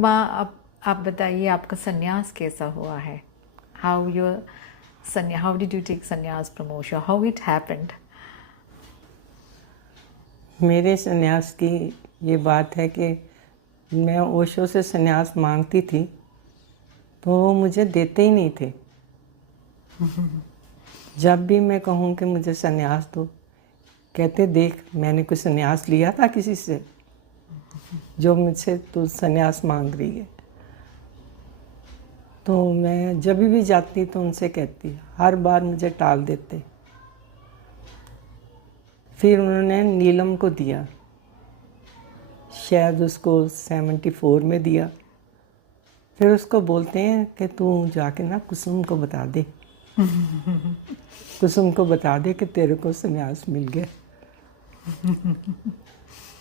माँ, आप बताइए आपका संन्यास कैसा हुआ है? हाउ डिड यू टेक संन्यास प्रमोशन? How it happened? मेरे संन्यास की ये बात है कि मैं ओशो से संन्यास मांगती थी तो वो मुझे देते ही नहीं थे। जब भी मैं कहूँ कि मुझे संन्यास दो, कहते देख मैंने कोई संन्यास लिया था किसी से जो मुझसे तू संन्यास मांग रही है। तो मैं जब भी जाती तो उनसे कहती, हर बार मुझे टाल देते। फिर उन्होंने नीलम को दिया, शायद उसको 74 में दिया। फिर उसको बोलते हैं कि तू जाके ना कुसुम को बता दे कुसुम को बता दे कि तेरे को संन्यास मिल गया।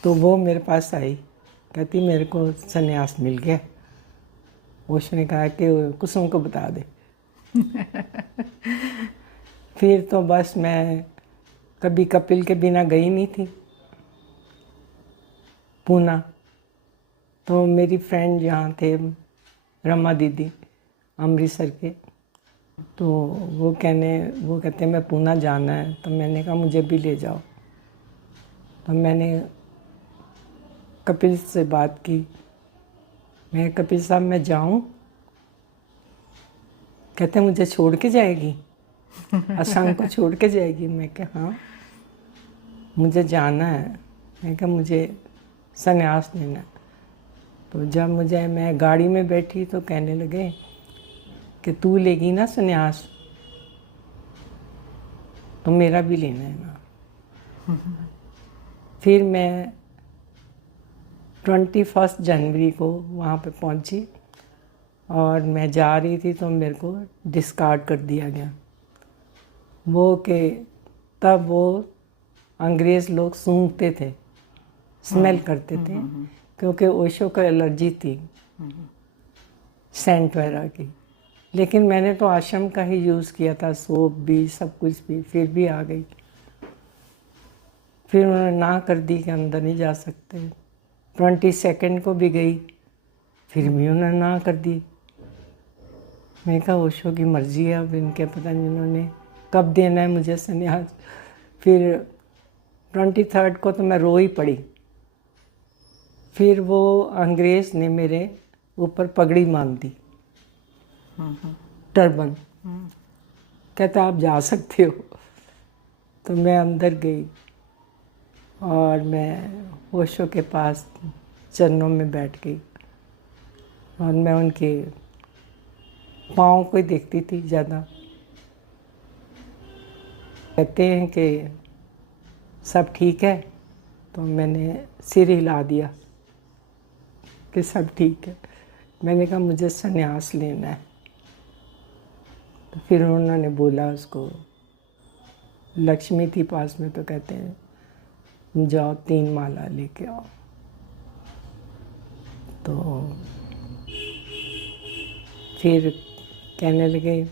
तो वो मेरे पास आई, कहती मेरे को संन्यास मिल गया। उसने कहा कि कुसुम को बता दे। फिर तो बस मैं कभी कपिल के बिना गई नहीं थी पूना। तो मेरी फ्रेंड जहाँ थे रमा दीदी अमृतसर के, तो वो कहते मैं पूना जाना है। तो मैंने कहा मुझे भी ले जाओ। तो मैंने कपिल से बात की, मैं कपिल साहब मैं जाऊँ? कहते मुझे छोड़ के जाएगी, असंग को छोड़ के जाएगी? मैं कहा हाँ मुझे जाना है। मैं कहा मुझे संन्यास लेना। तो जब मैं गाड़ी में बैठी तो कहने लगे कि तू लेगी ना संन्यास तो मेरा भी लेना है ना। फिर मैं 21 जनवरी को वहाँ पे पहुँची और मैं जा रही थी तो मेरे को डिस्कार्ड कर दिया गया। वो कि तब वो अंग्रेज़ लोग सूंघते थे, स्मेल करते थे, क्योंकि ओशो को एलर्जी थी सेंट वगैरह की। लेकिन मैंने तो आश्रम का ही यूज़ किया था, सोप भी सब कुछ भी, फिर भी आ गई। फिर उन्होंने ना कर दी कि अंदर नहीं जा सकते। 22 को भी गई, फिर भी उन्होंने ना कर दी। मैंने कहा ओशो की मर्जी है, अब इनके पता नहीं उन्होंने कब देना है मुझे संन्यास। फिर 23 को तो मैं रो ही पड़ी। फिर वो अंग्रेज़ ने मेरे ऊपर पगड़ी बांध दी, टर्बन। कहता आप जा सकते हो। तो मैं अंदर गई और मैं ओशो के पास चरणों में बैठ गई और मैं उनके पाँव को ही देखती थी ज़्यादा। कहते हैं कि सब ठीक है, तो मैंने सिर हिला दिया कि सब ठीक है। मैंने कहा मुझे संन्यास लेना है। तो फिर उन्होंने बोला उसको, लक्ष्मी थी पास में, तो कहते हैं जाओ 3 माला लेके आओ। तो फिर कहने लगे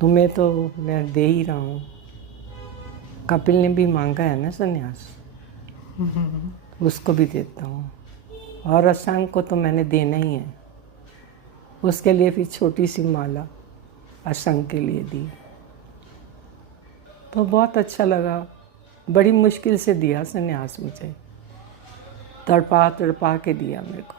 तुम्हें तो मैं दे ही रहा हूँ, कपिल ने भी मांगा है ना संन्यास, उसको भी देता हूँ, और असंग को तो मैंने देना ही है। उसके लिए फिर छोटी सी माला असंग के लिए दी। तो बहुत अच्छा लगा। बड़ी मुश्किल से दिया संन्यास मुझे, तड़पा तड़पा के दिया मेरे को।